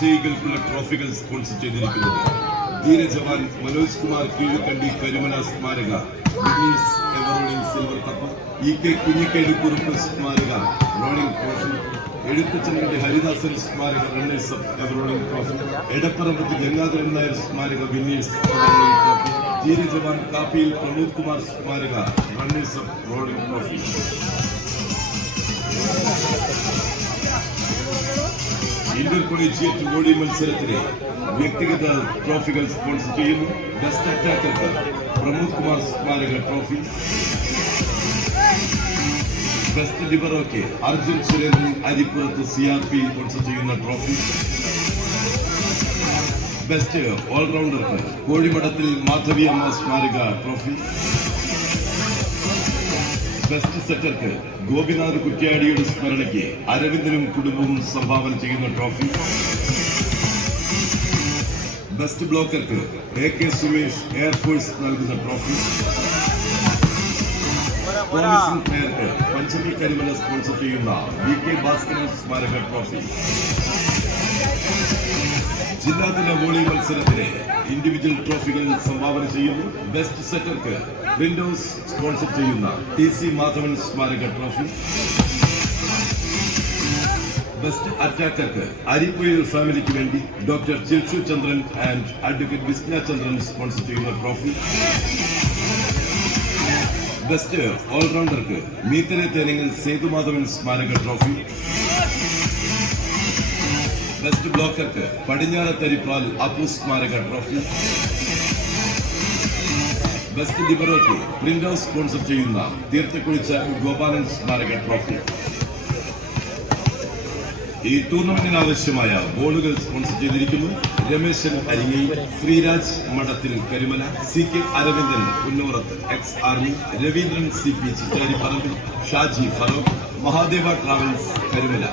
വിജയികൾക്കുള്ള ട്രോഫികൾ sponsor ചെയ്തിരിക്കുന്നത് ധീരജവാൻ മനോജ് കുമാർ കീഴുകണ്ടി കരിമല സ്മാരക, winners ever rolling silver cup, E K. Kunhikkedukkurup സ്മാരക റോളിംഗ് ട്രോഫി, എഴുത്തച്ഛന്റെ ഹരിദാസൻ സ്മാരക runners up ever rolling trophy, Edapparambath Gangadharan Nair സ്മാരക വിന്നീസ് എവറോളിംഗ് ട്രോഫി, ധീരജവാൻ കാപ്പിയിൽ പ്രമോദ് കുമാർ സ്മാരക runners up rolling trophy. Inter collegiate volley മത്സരത്തിന് വ്യക്തിഗത ട്രോഫികൾ സ്പോൺസർ ചെയ്യുന്നു. ബെസ്റ്റ് അറ്റാക്കർക്ക് പ്രമോദ് കുമാർ സ്മാരക ട്രോഫി, ബെസ്റ്റ് ലിബറോക്ക് അർജുൻ സുരേന്ദ്രൻ അരിപ്പുറത്ത് CRP സ്പോൺസർ ചെയ്യുന്ന ട്രോഫി, ബെസ്റ്റ് ഓൾറൗണ്ടർക്ക് കോഴിമഠത്തിൽ മാധവി അമ്മ സ്മാരക ട്രോഫി, ബെസ്റ്റ് സെറ്റർക്ക് ഗോപിനാഥ് കുറ്റ്യാടിയുടെ സ്മരണയ്ക്ക് അരവിന്ദനും കുടുംബവും സംഭാവന ചെയ്യുന്ന ട്രോഫി, ബെസ്റ്റ് ബ്ലോക്കർക്ക് A.K. സുമേഷ് എയർഫോഴ്സ് നൽകുന്ന ട്രോഫി, പ്രോമിസിംഗ് പ്ലെയർക്ക് പഞ്ചമി കരിമല സ്പോൺസർ ചെയ്യുന്ന V.K. ഭാസ്കരൻ സ്മാരക ട്രോഫി. ജില്ലാതല വോളി മത്സരത്തിന് ഇൻഡിവിജ്വൽ ട്രോഫികൾ സംഭാവന ചെയ്യുന്നു. ബെസ്റ്റ് സെറ്റർക്ക് വിൻഡോസ് സ്പോൺസർ ചെയ്യുന്ന TC മാധവൻ സ്മാരക ട്രോഫി, ബെസ്റ്റ് അറ്റാക്കർക്ക് അരിപ്പൊയിൽ ഫാമിലിക്ക് വേണ്ടി doctor Chilsu Chandran and advocate Visna Chandran sponsor ചെയ്യുന്ന ട്രോഫി, ബെസ്റ്റ് ഓൾറൗണ്ടർക്ക് മീത്തനെ തേനങ്ങൽ സേതുമാധവൻ സ്മാരക ട്രോഫി, ബെസ്റ്റ് ബ്ലോക്കർക്ക് പടിഞ്ഞാറത്തരിപ്പാൽ അപ്പു സ്മാരക ട്രോഫി, ബെസ്റ്റ് ലിബറോക്ക് പ്രിന്റ് ഹൗസ് സ്പോൺസർ ചെയ്യുന്ന തീർത്ഥക്കുഴിച്ച ഗോപാലൻ സ്മാരക ട്രോഫി. ഈ ടൂർണമെന്റിന് ആവശ്യമായ ബോളുകൾ സ്പോൺസർ ചെയ്തിരിക്കുന്നു Rameshan Aringi, Sreeraj Madathil Karimala, CK Aravindan Punnoorath ex army, Raveendran CP Chittaripparambil, Shaji Farook, Mahadeva travels Karimala.